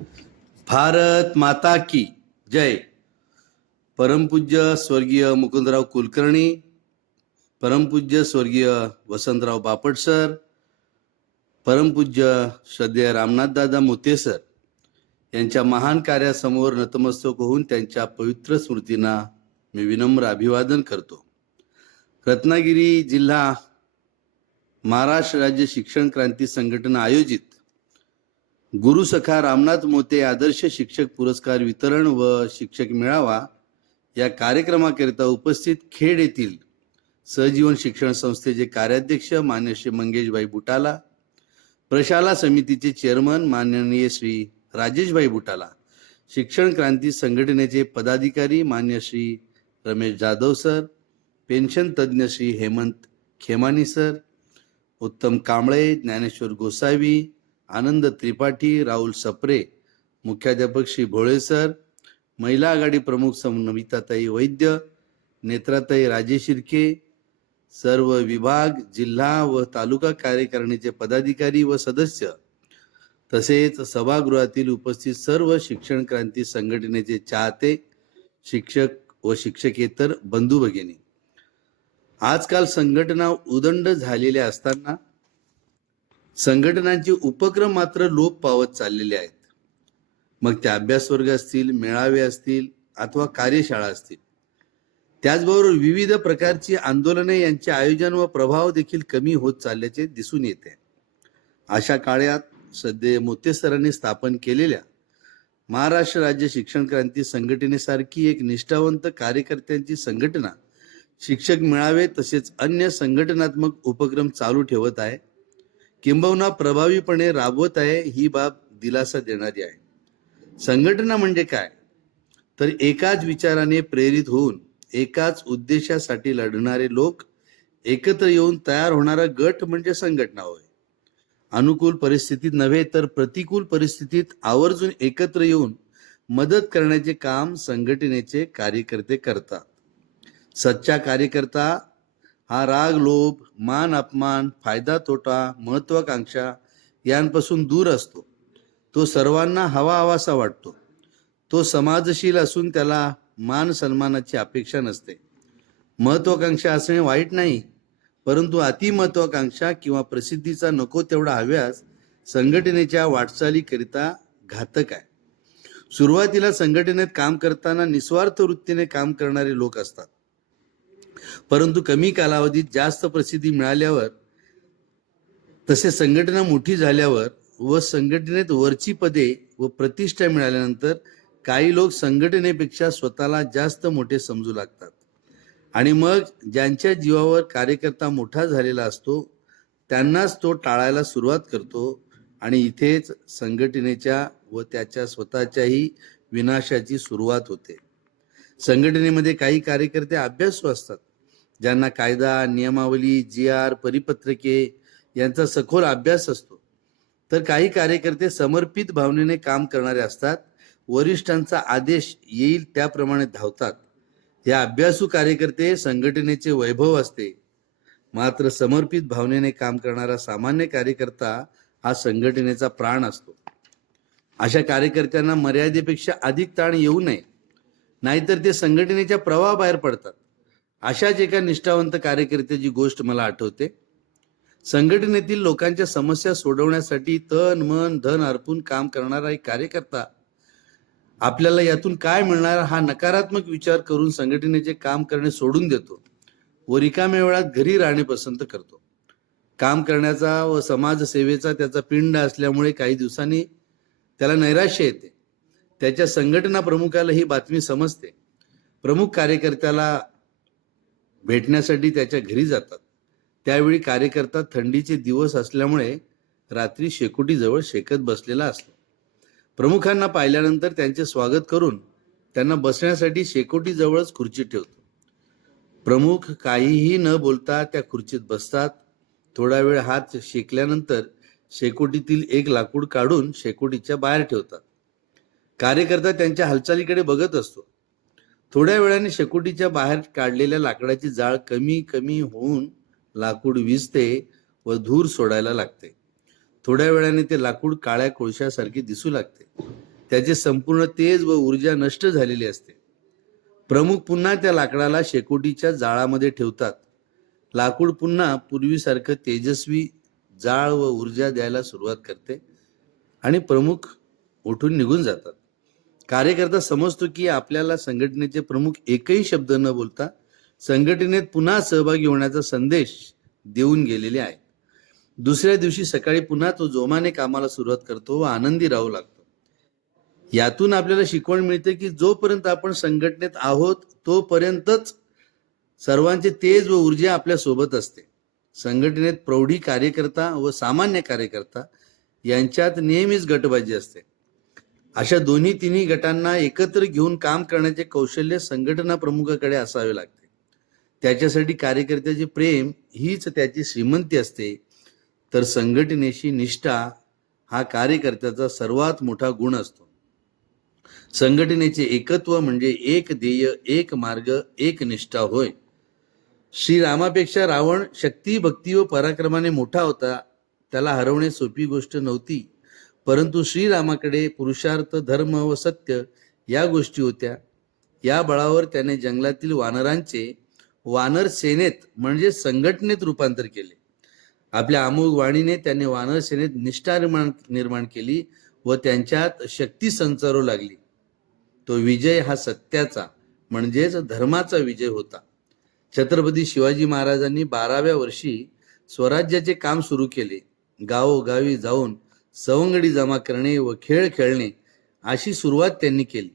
भारत माता की जय. परमपूज्य स्वर्गीय मुकुंदराव कुलकर्णी, परमपूज्य स्वर्गीय वसंतराव बापट सर, परमपूज्य श्रद्धेय रामनाथदादा मोते सर यांच्या महान कार्यासमोर नतमस्तक होऊन त्यांच्या पवित्र स्मृतींना मी विनम्र अभिवादन करतो. रत्नागिरी जिल्हा महाराष्ट्र राज्य शिक्षण क्रांती संघटना आयोजित गुरुसखा रामनाथ मोते आदर्श शिक्षक पुरस्कार वितरण व शिक्षक मेळावा या कार्यक्रमाकरिता उपस्थित खेड येथील सहजीवन शिक्षण संस्थेचे कार्याध्यक्ष मान्य श्री मंगेशभाई बुटाला, प्रशाला समितीचे चेअरमन माननीय श्री राजेशभाई बुटाला, शिक्षण क्रांती संघटनेचे पदाधिकारी मान्य श्री रमेश जाधव सर, पेन्शन तज्ञ श्री हेमंत खेमानी सर, उत्तम कांबळे, ज्ञानेश्वर गोसावी, आनंद त्रिपाठी, राहुल सप्रे, मुख्याध्यापक श्री भोळे सर, महिला आघाडी प्रमुख नमिताताई वैद्य, नेत्राताई राजेश शिर्के, सर्व विभाग, जिल्हा व तालुका कार्यकारिणीचे पदाधिकारी व सदस्य, तसेच सभागृहातील उपस्थित सर्व शिक्षण क्रांती संघटनेचे चाहते, शिक्षक व शिक्षकेतर बंधू भगिनी. आजकाल संघटना उदंड झालेल्या असताना संघटनांचे उपक्रम मात्र लोप पावत चाललेले आहेत. मग ते अभ्यास वर्ग असतील, मेळावे असतील अथवा कार्यशाळा असतील. त्याचबरोबर विविध प्रकारची आंदोलने यांचे आयोजन व प्रभाव देखील कमी होत चालल्याचे दिसून येते. अशा काळात सध्या मोते सरांनी स्थापन केलेल्या महाराष्ट्र राज्य शिक्षण क्रांती संघटनेसारखी एक निष्ठावंत कार्यकर्त्यांची संघटना शिक्षक मेळावे तसेच अन्य संघटनात्मक उपक्रम चालू ठेवत आहे, किंबहुना प्रभावीपणे राबवत आहे. ही बाब दिलासा देणारी आहे. संघटना म्हणजे काय तर एकाच विचाराने प्रेरित होऊन एकाच उद्देशासाठी लढणारे लोक एकत्र येऊन तयार होणारा गट म्हणजे संघटना होय. अनुकूल परिस्थितीत नव्हे तर प्रतिकूल परिस्थितीत आवर्जून एकत्र येऊन मदत करण्याचे काम संघटनेचे कार्यकर्ते करतात. सच्चा कार्यकर्ता हा राग लोभ, मान अपमान, फायदा तोटा, महत्वाकांक्षा यांपासून दूर असतो. तो सर्वांना हवाहवासा वाटतो. तो समाजशील असून त्याला मान सन्मानाची अपेक्षा नसते. महत्वाकांक्षा असणे वाईट नाही, परंतु अतिमहत्वाकांक्षा किंवा प्रसिद्धीचा नको तेवढा हव्यास संघटनेच्या वाटचालीकरिता घातक आहे. सुरुवातीला संघटनेत काम करताना निस्वार्थ वृत्तीने काम करणारे लोक असतात, परंतु कमी कालावधीत जास्त प्रसिद्धी मिळाल्यावर, तसे संघटना मोठी झाल्यावर व संघटनेत वरची पदे व प्रतिष्ठा मिळाल्यानंतर काही लोक संघटनेपेक्षा स्वतःला जास्त मोठे समजू लागतात आणि मग ज्यांच्या जीवावर कार्यकर्ता मोठा झालेला असतो त्यांनाच तो टाळायला सुरुवात करतो आणि इथेच संघटनेच्या व त्याच्या स्वतःच्याही विनाशाची सुरुवात होते. संघटनेमध्ये काही कार्यकर्ते अभ्यासू असतात, ज्यांना कायदा, नियमावली, GR, परिपत्रके यांचा सखोल अभ्यास असतो. तर काही कार्यकर्ते समर्पित भावनेने काम करणारे असतात, वरिष्ठांचा आदेश येईल त्याप्रमाणे धावतात. या अभ्यासू कार्यकर्ते संघटनेचे वैभव असते, मात्र समर्पित भावनेने काम करणारा सामान्य कार्यकर्ता हा संघटनेचा प्राण असतो. अशा कार्यकर्त्यांना मर्यादेपेक्षा अधिक ताण येऊ नये, नाहीतर ते संघटनेच्या प्रवाहाबाहेर पडतात. अशाच एका निष्ठावंत कार्यकर्त्याची गोष्ट मला आठवते. संघटनेतील लोकांच्या समस्या सोडवण्यासाठी तन मन धन अर्पून काम करणारा एक कार्यकर्ता आपल्याला यातून काय मिळणार हा नकारात्मक विचार करून संघटनेचे काम करणे सोडून देतो व रिकाम्या वेळात घरी राहणे पसंत करतो. काम करण्याचा व समाजसेवेचा त्याचा पिंड असल्यामुळे काही दिवसांनी त्याला नैराश्य येते. त्याच्या संघटना प्रमुखाला ही बातमी समजते. प्रमुख कार्यकर्त्याला भेटण्यासाठी त्याच्या घरी जातात. त्यावेळी कार्यकर्ता थंडीचे दिवस असल्यामुळे रात्री शेकोटीजवळ शेकत बसलेला असतो. प्रमुखांना पाहिल्यानंतर त्यांचे स्वागत करून त्यांना बसण्यासाठी शेकोटीजवळच खुर्ची ठेवतो. प्रमुख काहीही न बोलता त्या खुर्चीत बसतात. थोडा वेळ हात शेकल्यानंतर शेकोटीतील एक लाकूड काढून शेकोटीच्या बाहेर ठेवतात. कार्यकर्ता त्यांच्या हालचालीकडे बघत असतो. थोड्या वेळाने शेकोटीच्या बाहेर काढलेल्या लाकडाची जाळ कमी कमी होऊन लाकूड विझते व धूर सोडायला लागते. थोड्या वेळाने ते लाकूड काळ्या कोळशासारखे दिसू लागते. त्याचे संपूर्ण तेज व ऊर्जा नष्ट झालेली असते. प्रमुख पुन्हा त्या लाकडाला शेकोटीच्या जाळामध्ये ठेवतात. लाकूड पुन्हा पूर्वीसारखं तेजस्वी जाळ व ऊर्जा द्यायला सुरुवात करते आणि प्रमुख उठून निघून जातात. कार्यकर्ता समजतो की आपल्याला संघटनेचे प्रमुख एकही शब्द न बोलता संघटनेत पुन्हा सहभागी होण्याचा संदेश देऊन गेलेले आहे. दुसऱ्या दिवशी सकाळी पुन्हा तो जोमाने कामाला सुरुवात करतो व आनंदी राहू लागतो. यातून आपल्याला शिकवण मिळते की जोपर्यंत आपण संघटनेत आहोत तोपर्यंतच सर्वांचे तेज व ऊर्जा आपल्या सोबत असते. संघटनेत प्रौढी कार्यकर्ता व सामान्य कार्यकर्ता यांच्यात नेहमीच गटबाजी असते. अशा दोन्ही तिन्ही गटांना एकत्र घेऊन काम करण्याचे कौशल्य संघटना प्रमुखाकडे असावे लागते. त्याच्यासाठी कार्यकर्त्याचे प्रेम हीच त्याची श्रीमंती असते. तर संघटनेशी निष्ठा हा कार्यकर्त्याचा सर्वात मोठा गुण असतो. संघटनेचे एकत्व म्हणजे एक ध्येय, एक मार्ग, एक निष्ठा होय. श्रीरामापेक्षा रावण शक्ती, भक्ती व पराक्रमाने मोठा होता. त्याला हरवणे सोपी गोष्ट नव्हती. परंतु श्रीरामाकडे पुरुषार्थ, धर्म व सत्य या गोष्टी होत्या. या बळावर त्याने जंगलातील वानरांचे वानर सेनेत म्हणजे संघटनेत रूपांतर केले. आपल्या अमोघ वाणीने त्याने वानर सेनेत निष्ठा निर्माण केली व त्यांच्यात शक्ती संचारू लागली. तो विजय हा सत्याचा म्हणजेच धर्माचा विजय होता. छत्रपती शिवाजी महाराजांनी 12व्या वर्षी स्वराज्याचे काम सुरू केले. गावोगावी जाऊन सवंगडी जमा करणे व खेळ खेळणे अशी सुरुवात त्यांनी केली.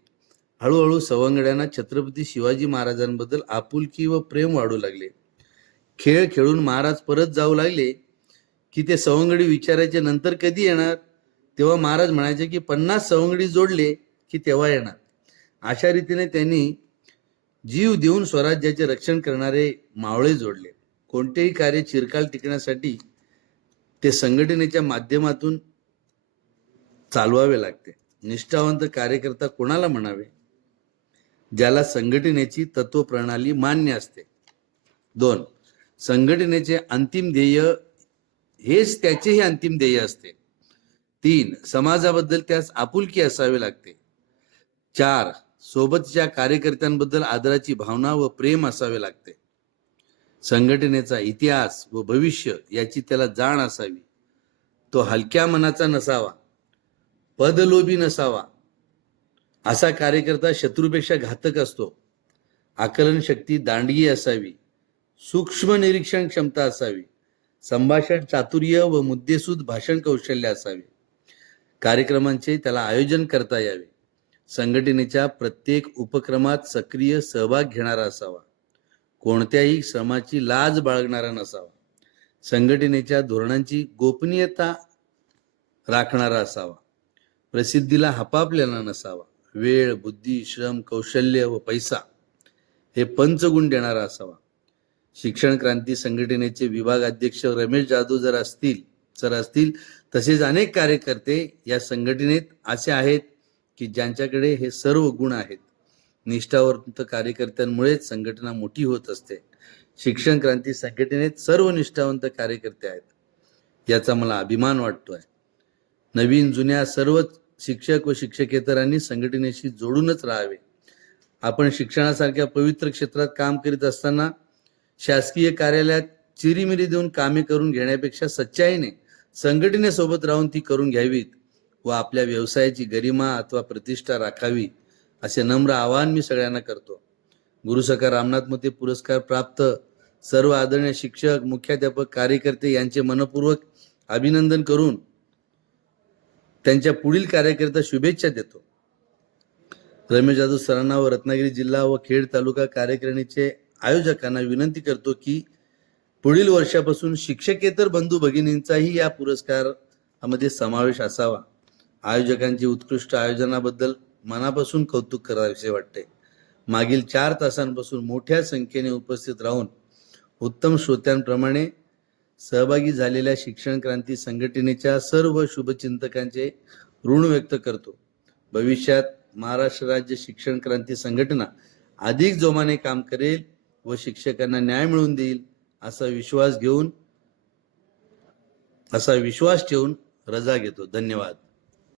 हळूहळू सवंगड्यांना छत्रपती शिवाजी महाराजांबद्दल आपुलकी व प्रेम वाढू लागले. खेळ खेळून महाराज परत जाऊ लागले की ते सवंगडी विचारायचे नंतर कधी येणार. तेव्हा महाराज म्हणायचे की 50 सवंगडी जोडले की तेव्हा येणार. अशा रीतीने त्यांनी जीव देऊन स्वराज्याचे रक्षण करणारे मावळे जोडले. कोणतेही कार्य चिरकाल टिकण्यासाठी ते संघटनेच्या माध्यमातून चालवावे लागते. निष्ठावंत कार्यकर्ता कोणाला म्हणावे? ज्याला संघटनेची तत्वप्रणाली मान्य असते. 2. संघटनेचे अंतिम ध्येय हेच त्याचेही अंतिम ध्येय असते. 3. समाजाबद्दल त्यास आपुलकी असावे लागते. 4. सोबतच्या कार्यकर्त्यांबद्दल आदराची भावना व प्रेम असावे लागते. संघटनेचा इतिहास व भविष्य याची त्याला जाण असावी. तो हलक्या मनाचा नसावा, पदलोभी नसावा. असा कार्यकर्ता शत्रूपेक्षा घातक असतो. आकलन शक्ती दांडगी असावी. सूक्ष्म निरीक्षण क्षमता असावी. संभाषण चातुर्य व मुद्देसूद भाषण कौशल्य असावे. कार्यक्रमांचे त्याला आयोजन करता यावे. संघटनेच्या प्रत्येक उपक्रमात सक्रिय सहभाग घेणारा असावा. कोणत्याही श्रमाची लाज बाळगणारा नसावा. संघटनेच्या धोरणांची गोपनीयता राखणारा असावा. प्रसिद्धीला हपापलेला नसावा. वेळ, बुद्धी, श्रम, कौशल्य व पैसा हे पंचगुण देणारा असावा. शिक्षण क्रांती संघटनेचे विभाग अध्यक्ष रमेश जाधव जर असतील तसेच अनेक कार्यकर्ते या संघटनेत असे आहेत की ज्यांच्याकडे हे सर्व गुण आहेत. निष्ठावंत कार्यकर्त्यांमुळेच संघटना मोठी होत असते. शिक्षण क्रांती संघटनेत सर्व निष्ठावंत कार्यकर्ते आहेत, याचा मला अभिमान वाटतोय. नवीन जुन्या सर्व शिक्षक व शिक्षकेतरांनी संघटनेशी जोडूनच राहावे. आपण शिक्षणासारख्या पवित्र क्षेत्रात काम करीत असताना शासकीय कार्यालयात चिरीमिरी देऊन कामे करून घेण्यापेक्षा सच्चाईने संघटनेसोबत राहून ती करून घ्यावीत व आपल्या व्यवसायाची गरिमा अथवा प्रतिष्ठा राखावी असे नम्र आवाहन मी सगळ्यांना करतो. गुरुसखा रामनाथ मोते पुरस्कार प्राप्त सर्व आदरणीय शिक्षक, मुख्याध्यापक, कार्यकर्ते यांचे मनपूर्वक अभिनंदन करून त्यांच्या पुढील कार्याकरिता शुभेच्छा देतो. रमेश जाधव सरांना व रत्नागिरी जिल्हा व खेड तालुका कार्यकारिणीचे आयोजकांना विनंती करतो की पुढील वर्षापासून शिक्षकेतर बंधू भगिनींचाही या पुरस्कारामध्ये समावेश असावा. आयोजकांची उत्कृष्ट आयोजनाबद्दल मनापासून कौतुक करावेसे वाटते. मागील 4 तासांपासून मोठ्या संख्येने उपस्थित राहून उत्तम श्रोत्यांप्रमाणे सहभागी झालेल्या शिक्षण क्रांती संघटनेच्या सर्व शुभचिंतकांचे ऋण व्यक्त करतो. भविष्यात महाराष्ट्र राज्य शिक्षण क्रांती संघटना अधिक जोमाने काम करेल व शिक्षकांना न्याय मिळवून देईल असा विश्वास ठेवून रजा घेतो. धन्यवाद.